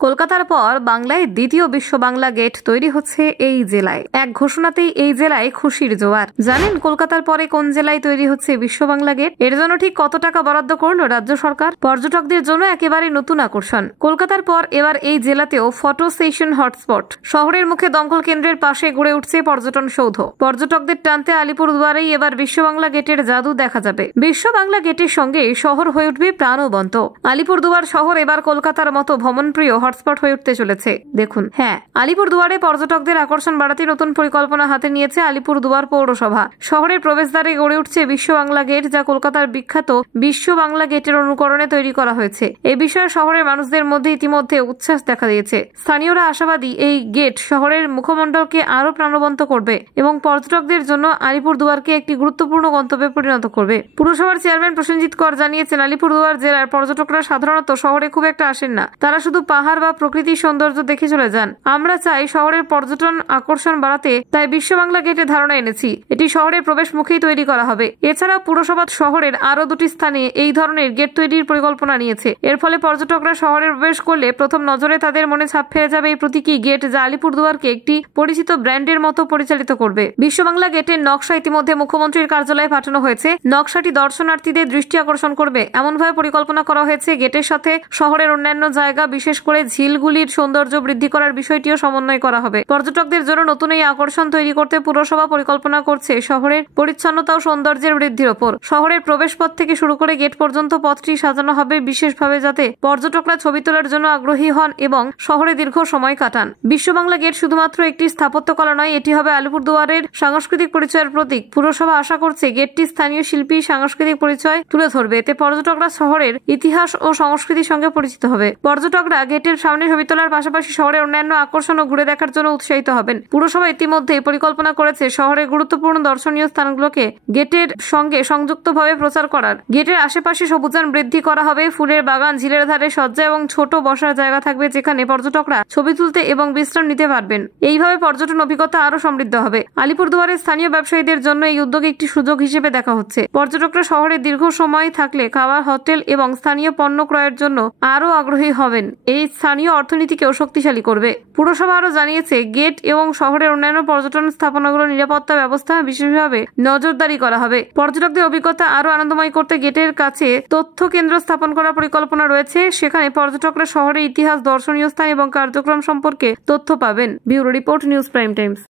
কলকাতার পর বাংলায় দ্বিতীয় বিশ্ব বাংলা গেট তৈরি হচ্ছে এই জেলায়। এক ঘোষণাতেই এই জেলায় খুশির জোয়ার। জানেন কলকাতার পরে কোন জেলায় তৈরি হচ্ছে বিশ্ব বাংলা গেট? এর জন্য ঠিক কত টাকা বরাদ্দ করলো রাজ্য সরকার? পর্যটকদের জন্য একেবারে নতুন আকর্ষণ। কলকাতার পর এবার এই জেলাতেও ফটো সেশন হটস্পট। শহরের মুখে দমকল কেন্দ্রের পাশে গড়ে উঠছে পর্যটন সৌধ। পর্যটকদের টানতে আলিপুরদুয়ারেই এবার বিশ্ব বাংলা গেটের জাদু দেখা যাবে। বিশ্ব বাংলা গেটের সঙ্গে শহর হয়ে উঠবে প্রাণবন্ত। আলিপুরদুয়ার শহর এবার কলকাতার মতো ভ্রমণপ্রিয় হটস্পট হয়ে উঠতে চলেছে। দেখুন, হ্যাঁ, আলিপুরদুয়ারে পর্যটকদের আকর্ষণ বাড়াতে নতুন পরিকল্পনা হাতে নিয়েছে আলিপুরদুয়ার পৌরসভা। শহরের প্রবেশদ্বারে গড়ে উঠছে বিশ্ব বাংলা গেট, যা কলকাতার বিখ্যাত বিশ্ব বাংলা গেটের অনুকরণে তৈরি করা হয়েছে। এই বিষয়ে শহরের মানুষদের মধ্যে ইতিমধ্যে উচ্ছ্বাস দেখা দিয়েছে। স্থানীয়রা আশাবাদী এই গেট শহরের মুখমণ্ডলকে আরো প্রাণবন্ত করবে এবং পর্যটকদের জন্য আলিপুরদুয়ারকে একটি গুরুত্বপূর্ণ গন্তব্যে পরিণত করবে। পুরসভার চেয়ারম্যান প্রসেনজিৎ কর জানিয়েছেন, আলিপুরদুয়ার জেলার পর্যটকরা সাধারণত শহরে খুব একটা আসেন না। তারা শুধু পাহাড় বা প্রকৃতির সৌন্দর্য দেখে চলে যান। আমরা চাই শহরের পর্যটন আকর্ষণ বাড়াতে, তাই বিশ্ব বাংলা গেটে ধারণা এনেছি। এটি শহরের প্রবেশ মুখেই তৈরি করা হবে। এছাড়া পুরসভা শহরের আরো দুটি স্থানে এই ধরনের গেট তৈরির পরিকল্পনা নিয়েছে। এর ফলে পর্যটকরা শহরে প্রবেশ করলে প্রথম নজরে তাদের মনে ছাপ ফেলে যাবে এই প্রতীকী গেট, যা আলিপুরদুয়ারকে একটি পরিচিত ব্র্যান্ডের মতো পরিচালিত করবে। বিশ্ব বাংলা গেটের নকশা ইতিমধ্যে মুখ্যমন্ত্রীর কার্যালয়ে পাঠানো হয়েছে। নকশাটি দর্শনার্থীদের দৃষ্টি আকর্ষণ করবে এমনভাবে পরিকল্পনা করা হয়েছে, গেটের সাথে শহরের অন্যান্য জায়গা, বিশেষ করে ঝিলগুলির সৌন্দর্য বৃদ্ধি করার বিষয়টিও সমন্বয় করা হবে। পর্যটকদের জন্য নতুন এই আকর্ষণ তৈরি করতে পুরসভা পরিকল্পনা করছে শহরের পরিচ্ছন্নতা ও সৌন্দর্যের বৃদ্ধির ওপর। শহরের প্রবেশপথ থেকে শুরু করে গেট পর্যন্ত পথটি সাজানো হবে বিশেষভাবে, যাতে পর্যটকরা ছবি তোলার জন্য আগ্রহী হন এবং শহরে দীর্ঘ সময় কাটান। বিশ্ব বাংলা গেট শুধুমাত্র একটি স্থাপত্যকলা নয়, এটি হবে আলিপুরদুয়ারের সাংস্কৃতিক পরিচয়ের প্রতীক। পুরসভা আশা করছে গেটটি স্থানীয় শিল্পী সাংস্কৃতিক পরিচয় তুলে ধরবে। এতে পর্যটকরা শহরের ইতিহাস ও সংস্কৃতির সঙ্গে পরিচিত হবে। পর্যটকরা গেটের সামনে ছবি তোলার পাশাপাশি শহরের অন্যান্য আকর্ষণও ঘুরে দেখার জন্য উৎসাহিত হবেন। পুরসভা ইতিমধ্যে পরিকল্পনা করেছে শহরের গুরুত্বপূর্ণ দর্শনীয় স্থানগুলোকে গেটের সঙ্গে সংযুক্তভাবে প্রচার করার। গেটের আশেপাশে সবুজায়ন বৃদ্ধি করা হবে। ফুলের বাগান, ঝিলের ধারে সজ্জা এবং ছোট বসার জায়গা থাকবে, যেখানে পর্যটকরা ছবি তুলতে এবং বিশ্রাম নিতে পারবেন। এইভাবে পর্যটন অভিজ্ঞতা আরো সমৃদ্ধ হবে। আলিপুরদুয়ারের স্থানীয় ব্যবসায়ীদের জন্য এই উদ্যোগ একটি সুযোগ হিসেবে দেখা হচ্ছে। পর্যটকরা শহরে দীর্ঘ সময় থাকলে খাবার, হোটেল এবং স্থানীয় পণ্য ক্রয়ের জন্য আরো আগ্রহী হবেন। এই স্থানীয় অর্থনীতিকেও শক্তিশালী করবে। পুরসভা আরো জানিয়েছে, গেট এবং শহরের অন্যান্য পর্যটন স্থাপনাগুলোর নিরাপত্তা ব্যবস্থা বিশেষভাবে নজরদারি করা হবে। পর্যটকদের অভিজ্ঞতা আরো আনন্দময় করতে গেটের কাছে তথ্য কেন্দ্র স্থাপন করার পরিকল্পনা রয়েছে। সেখানে পর্যটকরা শহরের ইতিহাস, দর্শনীয় স্থান এবং কার্যক্রম সম্পর্কে তথ্য পাবেন। Bureau report, news prime Times.